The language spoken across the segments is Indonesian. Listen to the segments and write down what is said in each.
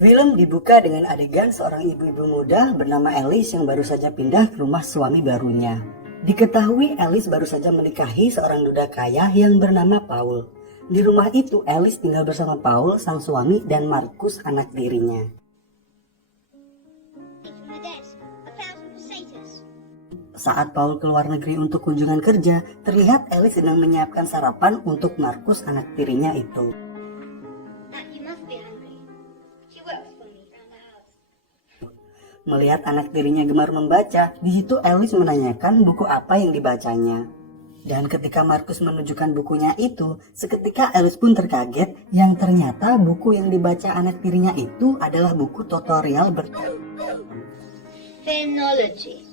Film dibuka dengan adegan seorang ibu-ibu muda bernama Alice yang baru saja pindah ke rumah suami barunya. Diketahui Alice baru saja menikahi seorang duda kaya yang bernama Paul. Di rumah itu Alice tinggal bersama Paul, sang suami, dan Marcus, anak tirinya. Saat Paul keluar negeri untuk kunjungan kerja, terlihat Alice sedang menyiapkan sarapan untuk Marcus, anak tirinya itu. Melihat anak tirinya gemar membaca, di situ Alice menanyakan buku apa yang dibacanya. Dan ketika Marcus menunjukkan bukunya itu, seketika Alice pun terkaget yang ternyata buku yang dibaca anak tirinya itu adalah buku tutorial Phonology.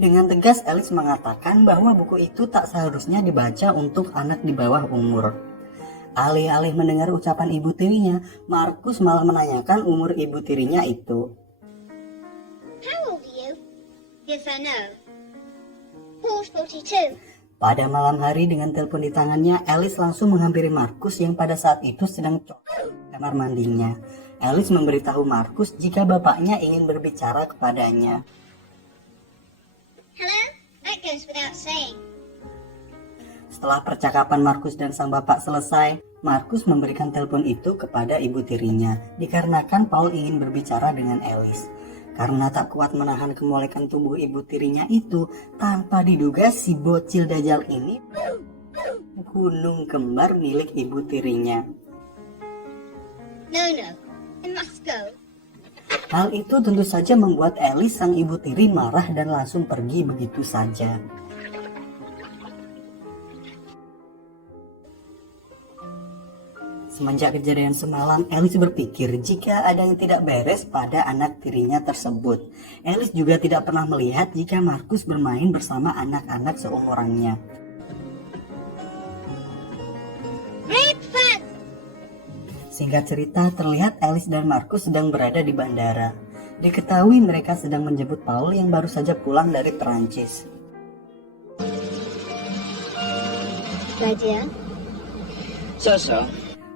Dengan tegas Alice mengatakan bahwa buku itu tak seharusnya dibaca untuk anak di bawah umur. Alih-alih mendengar ucapan ibu tirinya, Marcus malah menanyakan umur ibu tirinya itu. How old are you? Yes, I know. Paul's 42. Pada malam hari dengan telepon di tangannya, Alice langsung menghampiri Marcus yang pada saat itu sedang coklat di kamar mandinya. Alice memberitahu Marcus jika bapaknya ingin berbicara kepadanya. Hello? That goes without saying. Setelah percakapan Marcus dan sang bapak selesai, Marcus memberikan telepon itu kepada ibu tirinya, dikarenakan Paul ingin berbicara dengan Alice. Karena tak kuat menahan kemolekan tubuh ibu tirinya itu, tanpa diduga si bocil dajjal ini gunung kembar milik ibu tirinya. No, I must go. Hal itu tentu saja membuat Alice, sang ibu tiri, marah dan langsung pergi begitu saja. Semenjak kejadian semalam, Alice berpikir jika ada yang tidak beres pada anak tirinya tersebut. Alice juga tidak pernah melihat jika Marcus bermain bersama anak-anak seumurannya. Singkat cerita, terlihat Alice dan Marcus sedang berada di bandara. Diketahui mereka sedang menjemput Paul yang baru saja pulang dari Perancis. Nadia? So.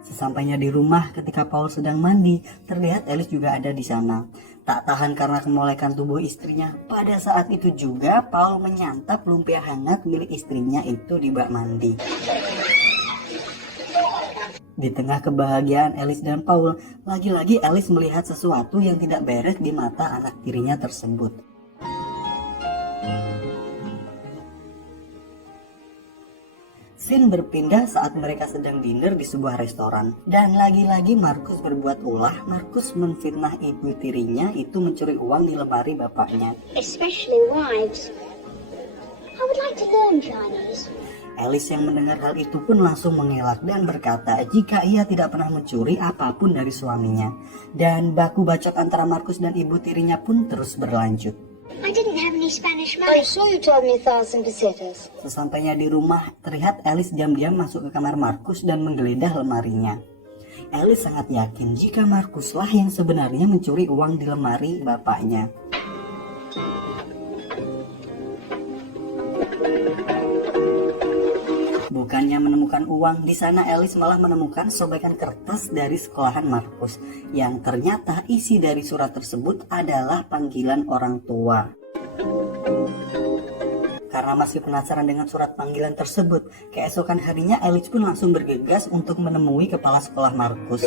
Sesampainya di rumah ketika Paul sedang mandi, terlihat Alice juga ada di sana. Tak tahan karena kemolekan tubuh istrinya, pada saat itu juga Paul menyantap lumpia hangat milik istrinya itu di bak mandi. Di tengah kebahagiaan Alice dan Paul, lagi-lagi Alice melihat sesuatu yang tidak beres di mata anak tirinya tersebut. Scene berpindah saat mereka sedang dinner di sebuah restoran. Dan lagi-lagi Marcus berbuat ulah. Marcus menfitnah ibu tirinya itu mencuri uang di lemari bapaknya. Especially wives. I would like to learn Chinese. Alice yang mendengar hal itu pun langsung mengelak dan berkata jika ia tidak pernah mencuri apapun dari suaminya. Dan baku bacot antara Marcus dan ibu tirinya pun terus berlanjut. I didn't have any Spanish money. I saw you told me 1,000 pesetas. Sesampainya di rumah, terlihat Alice diam-diam masuk ke kamar Marcus dan menggeledah lemarinya. Alice sangat yakin jika Marcuslah yang sebenarnya mencuri uang di lemari bapaknya. Bukannya menemukan uang, di sana Alice malah menemukan sobekan kertas dari sekolahan Marcus, yang ternyata isi dari surat tersebut adalah panggilan orang tua. Karena masih penasaran dengan surat panggilan tersebut, keesokan harinya Alice pun langsung bergegas untuk menemui kepala sekolah Marcus.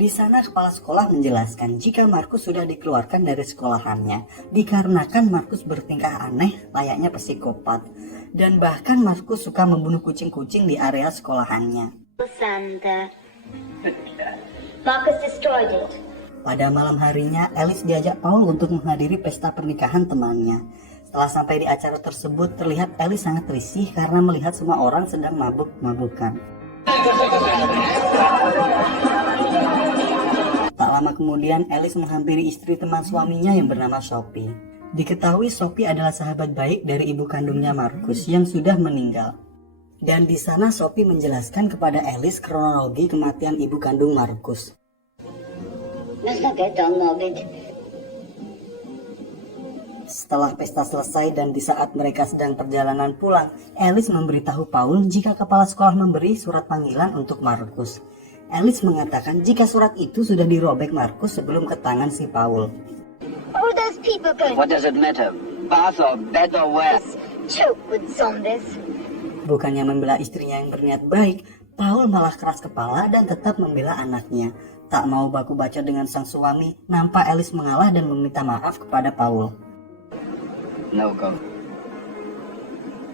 Di sana kepala sekolah menjelaskan jika Marcus sudah dikeluarkan dari sekolahannya dikarenakan Marcus bertingkah aneh layaknya psikopat, dan bahkan Marcus suka membunuh kucing-kucing di area sekolahannya. Marcus destroyed it. Pada malam harinya, Alice diajak Paul untuk menghadiri pesta pernikahan temannya. Setelah sampai di acara tersebut, terlihat Alice sangat risih karena melihat semua orang sedang mabuk-mabukan. Tak lama kemudian, Alice menghampiri istri teman suaminya yang bernama Sophie. Diketahui Sophie adalah sahabat baik dari ibu kandungnya Marcus yang sudah meninggal. Dan di sana Sophie menjelaskan kepada Alice kronologi kematian ibu kandung Marcus. Setelah pesta selesai dan di saat mereka sedang perjalanan pulang, Alice memberitahu Paul jika kepala sekolah memberi surat panggilan untuk Markus. Alice mengatakan jika surat itu sudah dirobek Markus sebelum ke tangan si Paul. All those people going What does it matter? Bath or bed or where? choke with zombies. Bukannya membela istrinya yang berniat baik, Paul malah keras kepala dan tetap membela anaknya. Tak mau baku bacot dengan sang suami, nampak Alice mengalah dan meminta maaf kepada Paul. No go.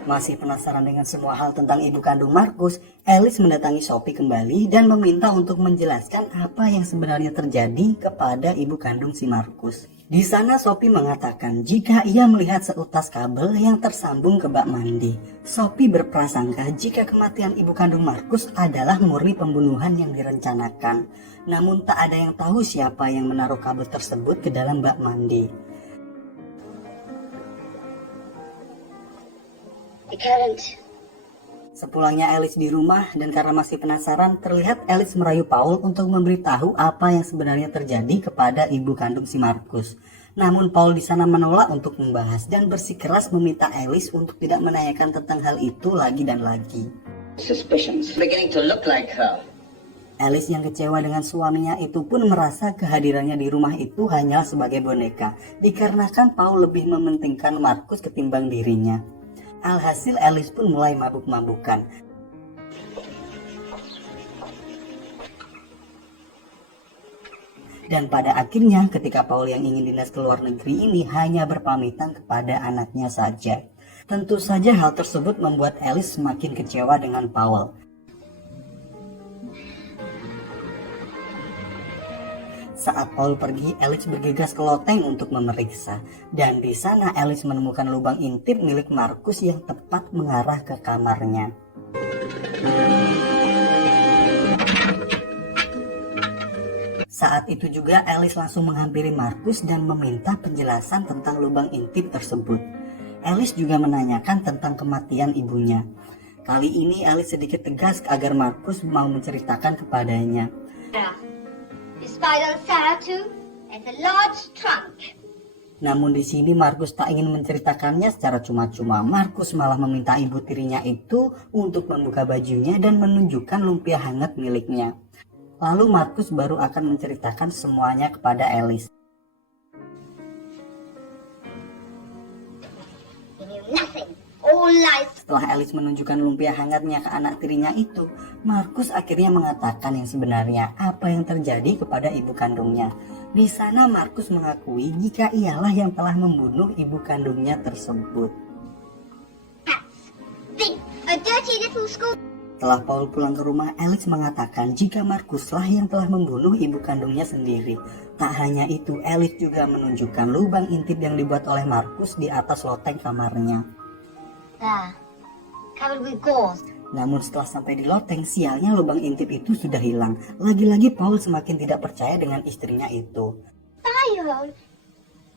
Masih penasaran dengan semua hal tentang ibu kandung Markus, Alice mendatangi Sophie kembali dan meminta untuk menjelaskan apa yang sebenarnya terjadi kepada ibu kandung si Markus. Di sana Sophie mengatakan jika ia melihat seutas kabel yang tersambung ke bak mandi. Sophie berprasangka jika kematian ibu kandung Markus adalah murni pembunuhan yang direncanakan. Namun tak ada yang tahu siapa yang menaruh kabel tersebut ke dalam bak mandi. The current. Sepulangnya Alice di rumah dan karena masih penasaran, terlihat Alice merayu Paul untuk memberitahu apa yang sebenarnya terjadi kepada ibu kandung si Markus. Namun Paul di sana menolak untuk membahas dan bersikeras meminta Alice untuk tidak menanyakan tentang hal itu lagi dan lagi. Suspicions beginning to look like her. Alice yang kecewa dengan suaminya itu pun merasa kehadirannya di rumah itu hanya sebagai boneka, dikarenakan Paul lebih mementingkan Markus ketimbang dirinya. Alhasil Alice pun mulai mabuk-mabukan. Dan pada akhirnya ketika Paul yang ingin dinas ke luar negeri ini hanya berpamitan kepada anaknya saja. Tentu saja hal tersebut membuat Alice semakin kecewa dengan Paul. Saat Paul pergi, Alice bergegas ke loteng untuk memeriksa. Dan di sana Alice menemukan lubang intip milik Markus yang tepat mengarah ke kamarnya. Saat itu juga Alice langsung menghampiri Markus dan meminta penjelasan tentang lubang intip tersebut. Alice juga menanyakan tentang kematian ibunya. Kali ini Alice sedikit tegas agar Markus mau menceritakan kepadanya. The spider Sarah too has a large trunk. Namun di sini Markus tak ingin menceritakannya secara cuma-cuma. Markus malah meminta ibu tirinya itu untuk membuka bajunya dan menunjukkan lumpia hangat miliknya. Lalu Markus baru akan menceritakan semuanya kepada Alice. He knew nothing. All lies. Setelah Alice menunjukkan lumpia hangatnya ke anak tirinya itu, Markus akhirnya mengatakan yang sebenarnya apa yang terjadi kepada ibu kandungnya. Di sana Markus mengakui jika ialah yang telah membunuh ibu kandungnya tersebut. Cats. Think. A dirty little school. Setelah Paul pulang ke rumah, Alice mengatakan jika Markuslah yang telah membunuh ibu kandungnya sendiri. Tak hanya itu, Alice juga menunjukkan lubang intip yang dibuat oleh Markus di atas loteng kamarnya. There. Covered with gauze. Namun setelah sampai di loteng, sialnya lubang intip itu sudah hilang. Lagi-lagi Paul semakin tidak percaya dengan istrinya itu. Fire.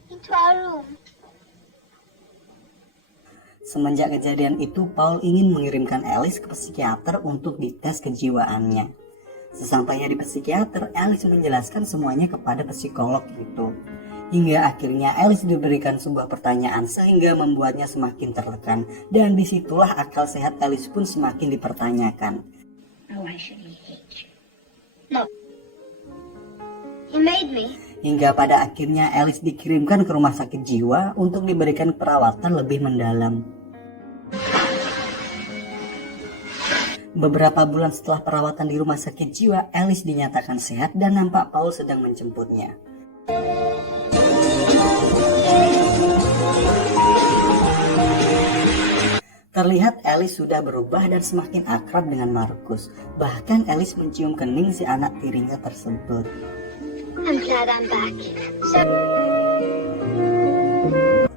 Into our room. Semenjak kejadian itu, Paul ingin mengirimkan Alice ke psikiater untuk dites kejiwaannya. Sesampainya di psikiater, Alice menjelaskan semuanya kepada psikolog itu. Hingga akhirnya Alice diberikan sebuah pertanyaan sehingga membuatnya semakin tertekan. Dan disitulah akal sehat Alice pun semakin dipertanyakan. Why should he hate you? No. He made me. Hingga pada akhirnya Alice dikirimkan ke rumah sakit jiwa untuk diberikan perawatan lebih mendalam. Beberapa bulan setelah perawatan di rumah sakit jiwa, Alice dinyatakan sehat dan nampak Paul sedang menjemputnya. Terlihat Alice sudah berubah dan semakin akrab dengan Markus. Bahkan Alice mencium kening si anak tirinya tersebut. I'm glad I'm back. So.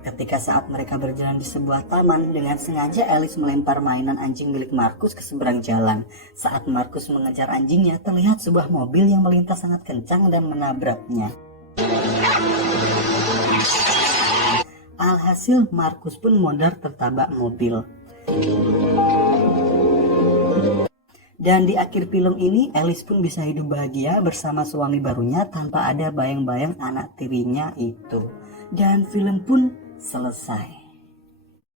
Ketika saat mereka berjalan di sebuah taman, dengan sengaja Alice melempar mainan anjing milik Markus ke seberang jalan. Saat Markus mengejar anjingnya, terlihat sebuah mobil yang melintas sangat kencang dan menabraknya. Alhasil Markus pun mondar tertabak mobil. Dan di akhir film ini Alice pun bisa hidup bahagia bersama suami barunya tanpa ada bayang-bayang anak tirinya itu. Dan film pun selesai.